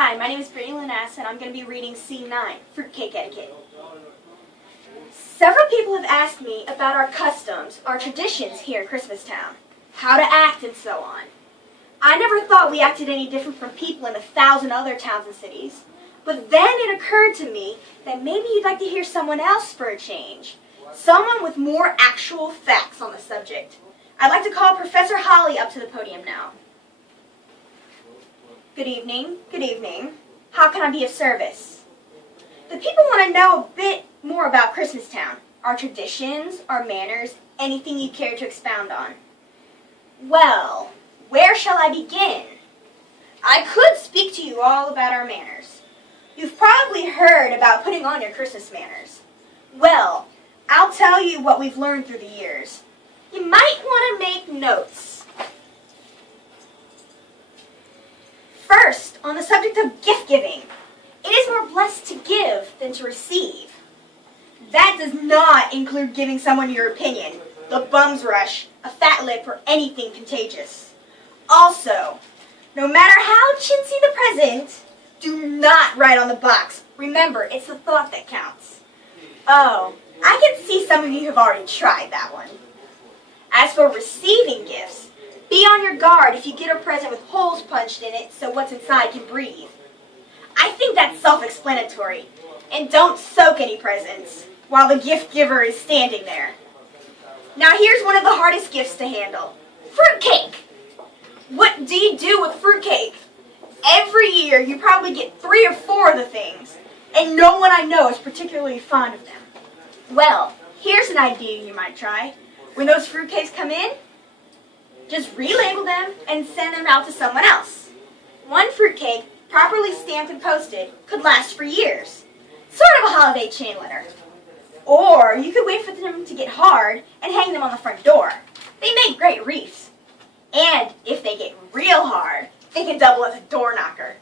Hi, my name is Brittany and I'm going to be reading C9, Fruitcake Etiquette. Several people have asked me about our customs, our traditions here in Christmastown, how to act and so on. I never thought we acted any different from people in 1,000 other towns and cities, but then it occurred to me that maybe you'd like to hear someone else for a change, someone with more actual facts on the subject. I'd like to call Professor Holly up to the podium now. Good evening. Good evening. How can I be of service? The people want to know a bit more about Christmastown, our traditions, our manners, anything you care to expound on. Well, where shall I begin? I could speak to you all about our manners. You've probably heard about putting on your Christmas manners. Well, I'll tell you what we've learned through the years. You might want to make notes. First, on the subject of gift giving, it is more blessed to give than to receive. That does not include giving someone your opinion, the bum's rush, a fat lip, or anything contagious. Also, no matter how chintzy the present, do not write on the box. Remember, it's the thought that counts. Oh, I can see some of you have already tried that one. As for receiving gifts, be on your guard if you get a present with holes punched in it so what's inside can breathe. I think that's self-explanatory. And don't soak any presents while the gift giver is standing there. Now here's one of the hardest gifts to handle. Fruitcake! What do you do with fruitcake? Every year you probably get 3 or 4 of the things, and no one I know is particularly fond of them. Well, here's an idea you might try. When those fruitcakes come in, just relabel them and send them out to someone else. One fruitcake, properly stamped and posted, could last for years. Sort of a holiday chain letter. Or you could wait for them to get hard and hang them on the front door. They make great wreaths. And if they get real hard, they can double as a door knocker.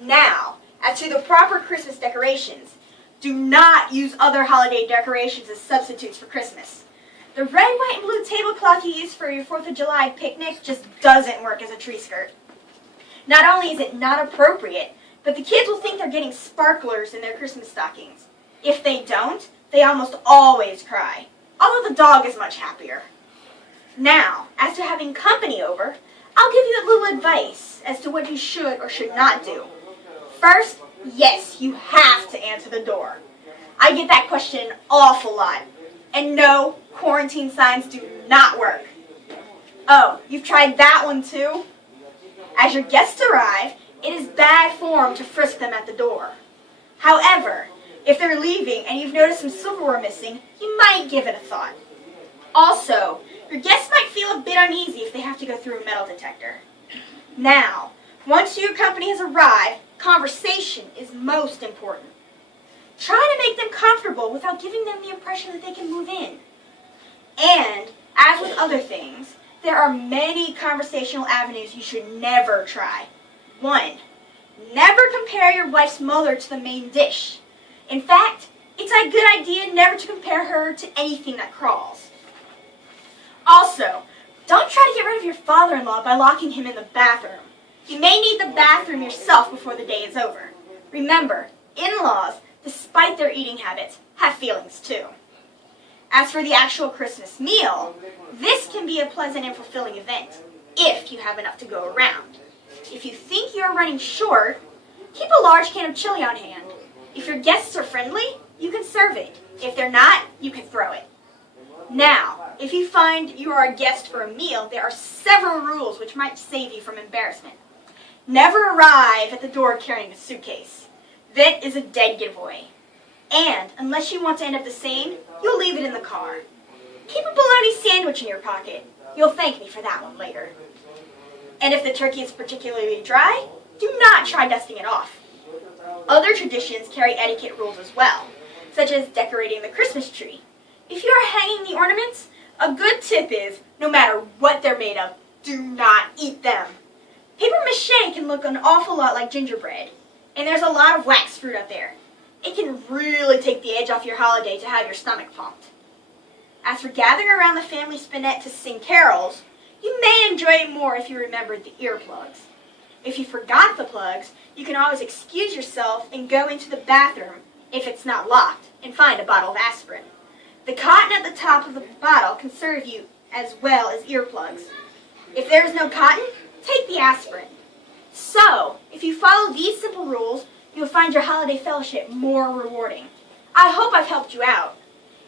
Now, as to the proper Christmas decorations, do not use other holiday decorations as substitutes for Christmas. The red, white, and blue tablecloth you use for your 4th of July picnic just doesn't work as a tree skirt. Not only is it not appropriate, but the kids will think they're getting sparklers in their Christmas stockings. If they don't, they almost always cry, although the dog is much happier. Now, as to having company over, I'll give you a little advice as to what you should or should not do. First, yes, you have to answer the door. I get that question an awful lot. And no, quarantine signs do not work. Oh, you've tried that one too? As your guests arrive, it is bad form to frisk them at the door. However, if they're leaving and you've noticed some silverware missing, you might give it a thought. Also, your guests might feel a bit uneasy if they have to go through a metal detector. Now, once your company has arrived, conversation is most important. Try to make them comfortable without giving them the impression that they can move in. And, as with other things, there are many conversational avenues you should never try. 1. Never compare your wife's mother to the main dish. In fact, it's a good idea never to compare her to anything that crawls. Also, don't try to get rid of your father-in-law by locking him in the bathroom. You may need the bathroom yourself before the day is over. Remember, in-laws, despite their eating habits, have feelings too. As for the actual Christmas meal, this can be a pleasant and fulfilling event, if you have enough to go around. If you think you're running short, keep a large can of chili on hand. If your guests are friendly, you can serve it. If they're not, you can throw it. Now, if you find you are a guest for a meal, there are several rules which might save you from embarrassment. Never arrive at the door carrying a suitcase. That is a dead giveaway. And, unless you want to end up the same, you'll leave it in the car. Keep a bologna sandwich in your pocket. You'll thank me for that one later. And if the turkey is particularly dry, do not try dusting it off. Other traditions carry etiquette rules as well, such as decorating the Christmas tree. If you are hanging the ornaments, a good tip is, no matter what they're made of, do not eat them. Paper mache can look an awful lot like gingerbread. And there's a lot of wax fruit out there. It can really take the edge off your holiday to have your stomach pumped. As for gathering around the family spinet to sing carols, you may enjoy it more if you remembered the earplugs. If you forgot the plugs, you can always excuse yourself and go into the bathroom, if it's not locked, and find a bottle of aspirin. The cotton at the top of the bottle can serve you as well as earplugs. If there is no cotton, take the aspirin. So, if you follow these simple rules, you'll find your holiday fellowship more rewarding. I hope I've helped you out.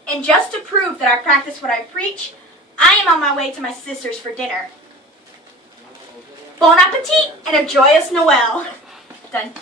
And just to prove that I practice what I preach, I am on my way to my sister's for dinner. Bon appetit and a joyous Noel. Done.